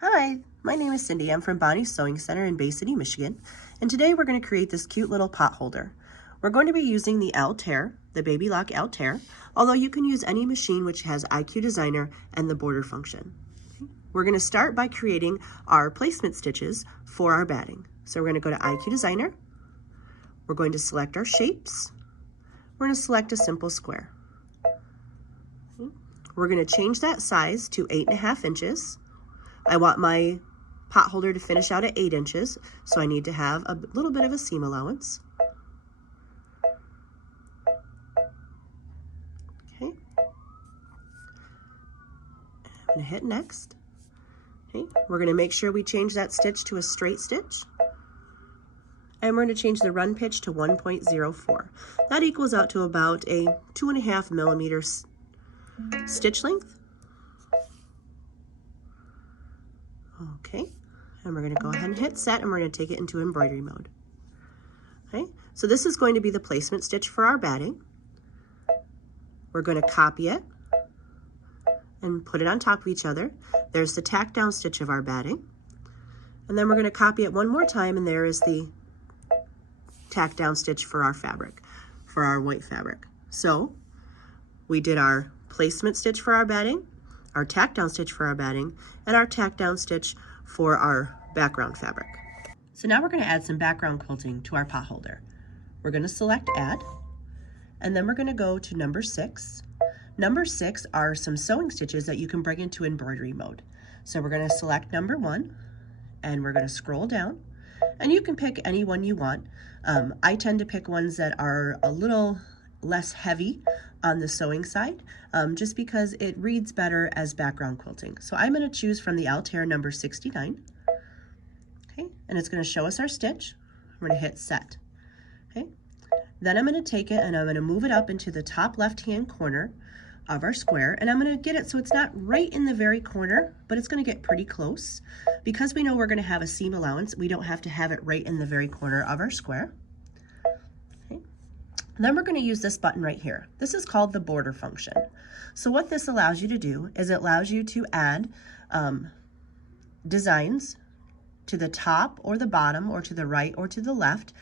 Hi, my name is Cindy. I'm from Bonnie's Sewing Center in Bay City, Michigan, and today we're going to create this cute little pot holder. We're going to be using the Altair, the Baby Lock Altair, although you can use any machine which has IQ Designer and the border function. We're going to start by creating our placement stitches for our batting. So we're going to go to IQ Designer. We're going to select our shapes. We're going to select a simple square. We're going to change that size to 8.5 inches. I want my pot holder to finish out at 8 inches, so I need to have a little bit of a seam allowance. Okay. I'm going to hit next. Okay. We're going to make sure we change that stitch to a straight stitch. And we're going to change the run pitch to 1.04. That equals out to about a 2.5 millimeter stitch length. Okay, and we're going to go ahead and hit set, and we're going to take it into embroidery mode. Okay, so this is going to be the placement stitch for our batting. We're going to copy it and put it on top of each other. There's the tack down stitch of our batting. And then we're going to copy it one more time, and there is the tack down stitch for our fabric, for our white fabric. So we did our placement stitch for our batting, our tack down stitch for our batting, and our tack down stitch for our background fabric. So now we're going to add some background quilting to our pot holder. We're going to select add, and then we're going to go to number 6. Number 6 are some sewing stitches that you can bring into embroidery mode. So we're going to select number 1, and we're going to scroll down, and you can pick any one you want. I tend to pick ones that are a little less heavy on the sewing side, just because it reads better as background quilting. So I'm going to choose from the Altair number 69. Okay, and it's going to show us our stitch. I'm going to hit set. Okay, then I'm going to take it and I'm going to move it up into the top left-hand corner of our square, and I'm going to get it so it's not right in the very corner, but it's going to get pretty close. Because we know we're going to have a seam allowance, we don't have to have it right in the very corner of our square. Then we're going to use this button right here. This is called the border function. So what this allows you to do is it allows you to add designs to the top or the bottom or to the right or to the left,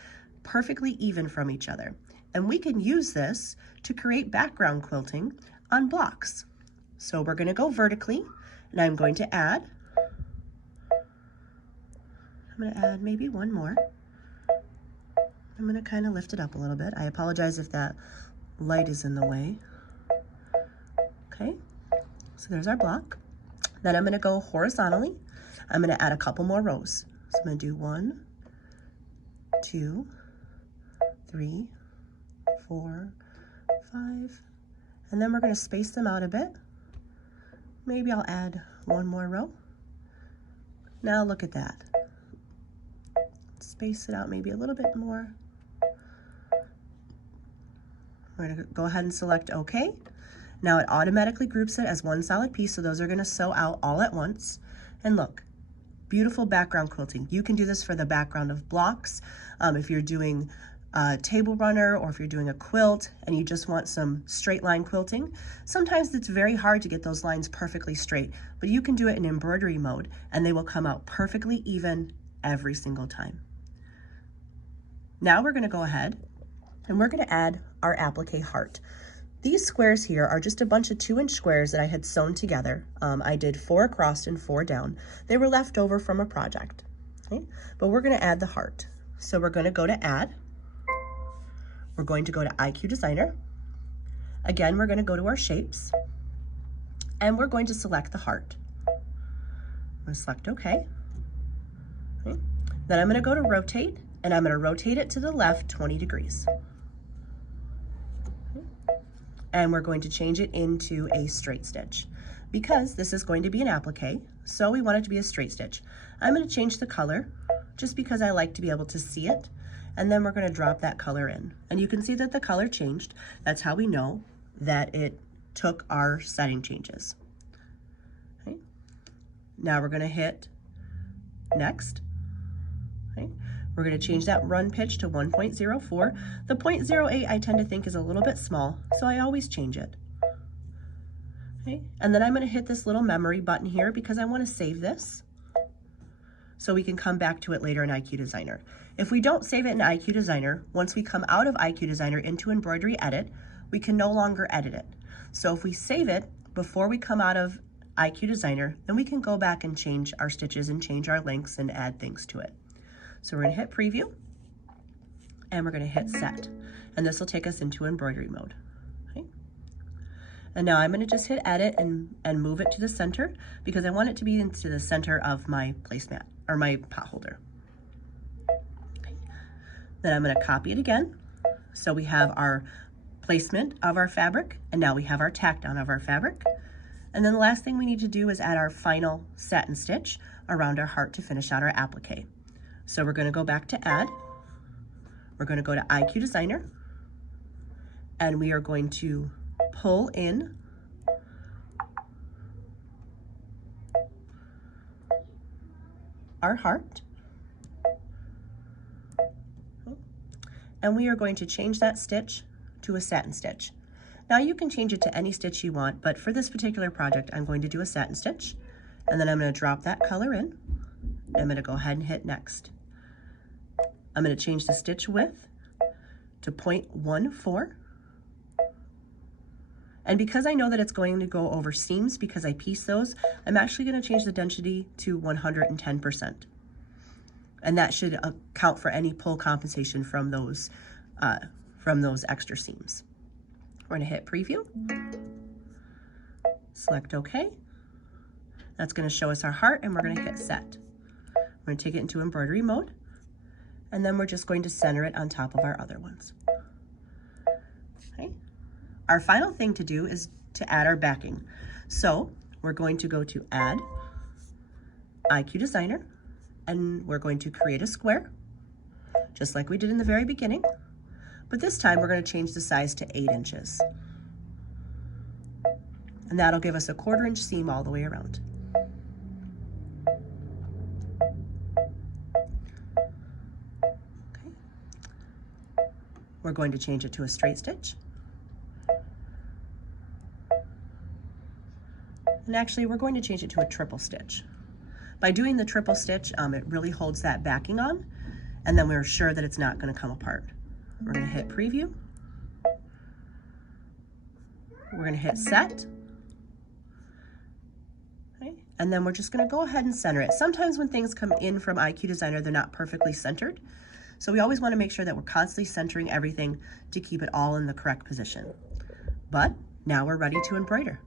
perfectly even from each other. And we can use this to create background quilting on blocks. So we're going to go vertically, and I'm going to add, maybe one more. I'm going to kind of lift it up a little bit. I apologize if that light is in the way. Okay, so there's our block. Then I'm going to go horizontally. I'm going to add a couple more rows. So I'm going to do 1, 2, 3, 4, 5, and then we're going to space them out a bit. Maybe I'll add one more row. Now look at that. Space it out maybe a little bit more. We're going to go ahead and select OK. Now it automatically groups it as one solid piece, so those are going to sew out all at once. And look, beautiful background quilting. You can do this for the background of blocks. If you're doing a table runner, or if you're doing a quilt and you just want some straight line quilting, sometimes it's very hard to get those lines perfectly straight, but you can do it in embroidery mode and they will come out perfectly even every single time. Now we're going to go ahead and we're going to add our applique heart. These squares here are just a bunch of 2-inch squares that I had sewn together. I did 4 across and 4 down. They were left over from a project. Okay? But we're going to add the heart. So we're going to go to add. We're going to go to IQ Designer. Again, we're going to go to our shapes. And we're going to select the heart. I'm going to select OK. Okay? Then I'm going to go to rotate, and I'm going to rotate it to the left 20 degrees. And we're going to change it into a straight stitch because this is going to be an applique, so we want it to be a straight stitch. I'm going to change the color just because I like to be able to see it, and then we're going to drop that color in. And you can see that the color changed. That's how we know that it took our setting changes. Okay. Now we're going to hit next. Okay. We're going to change that run pitch to 1.04. The 0.08 I tend to think is a little bit small, so I always change it. Okay. And then I'm going to hit this little memory button here because I want to save this. so we can come back to it later in IQ Designer. If we don't save it in IQ Designer, once we come out of IQ Designer into Embroidery Edit, we can no longer edit it. So if we save it before we come out of IQ Designer, then we can go back and change our stitches and change our lengths and add things to it. So we're going to hit Preview, and we're going to hit Set, and this will take us into embroidery mode. Okay. And now I'm going to just hit Edit and move it to the center because I want it to be into the center of my placemat or my potholder. Okay. Then I'm going to copy it again. So we have our placement of our fabric, and now we have our tack down of our fabric. And then the last thing we need to do is add our final satin stitch around our heart to finish out our applique. So we're going to go back to Add. We're going to go to IQ Designer, and we are going to pull in our heart, and we are going to change that stitch to a satin stitch. Now you can change it to any stitch you want, but for this particular project, I'm going to do a satin stitch, and then I'm going to drop that color in. I'm going to go ahead and hit Next. I'm going to change the stitch width to 0.14. And because I know that it's going to go over seams because I piece those, I'm actually going to change the density to 110%. And that should account for any pull compensation from those extra seams. We're going to hit Preview, select OK. That's going to show us our heart, and we're going to hit Set. We're going to take it into embroidery mode, and then we're just going to center it on top of our other ones. Okay. Our final thing to do is to add our backing. So we're going to go to Add, IQ Designer, and we're going to create a square, just like we did in the very beginning. But this time we're going to change the size to 8 inches. And that'll give us a 1/4 inch seam all the way around. Okay. We're going to change it to a straight stitch. And actually we're going to change it to a triple stitch. By doing the triple stitch, it really holds that backing on, and then we're sure that it's not going to come apart. We're going to hit Preview. We're going to hit Set. Okay. And then we're just going to go ahead and center it. Sometimes when things come in from IQ Designer, they're not perfectly centered. So we always want to make sure that we're constantly centering everything to keep it all in the correct position. But now we're ready to embroider.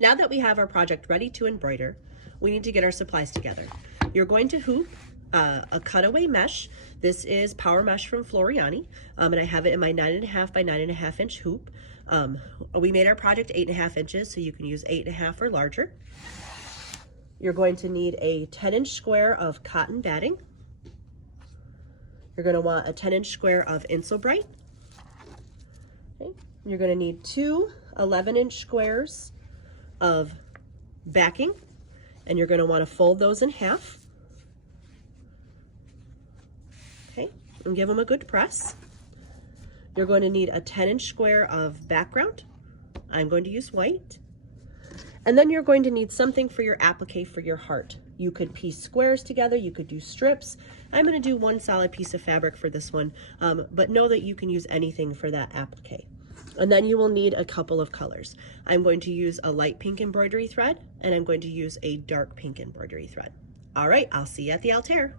Now that we have our project ready to embroider, we need to get our supplies together. You're going to hoop a cutaway mesh. This is Power Mesh from Floriani, and I have it in my 9.5 by 9.5 inch hoop. We made our project 8.5 inches, so you can use 8.5 or larger. You're going to need a 10-inch square of cotton batting. You're going to want a 10-inch square of Insulbrite. Okay. You're going to need 2 11-inch squares of backing, and you're going to want to fold those in half. Okay, and give them a good press. You're going to need a 10-inch square of background. I'm going to use white. And then you're going to need something for your applique for your heart. You could piece squares together, you could do strips. I'm going to do one solid piece of fabric for this one, but know that you can use anything for that applique. And then you will need a couple of colors. I'm going to use a light pink embroidery thread, and I'm going to use a dark pink embroidery thread. All right, I'll see you at the Altair.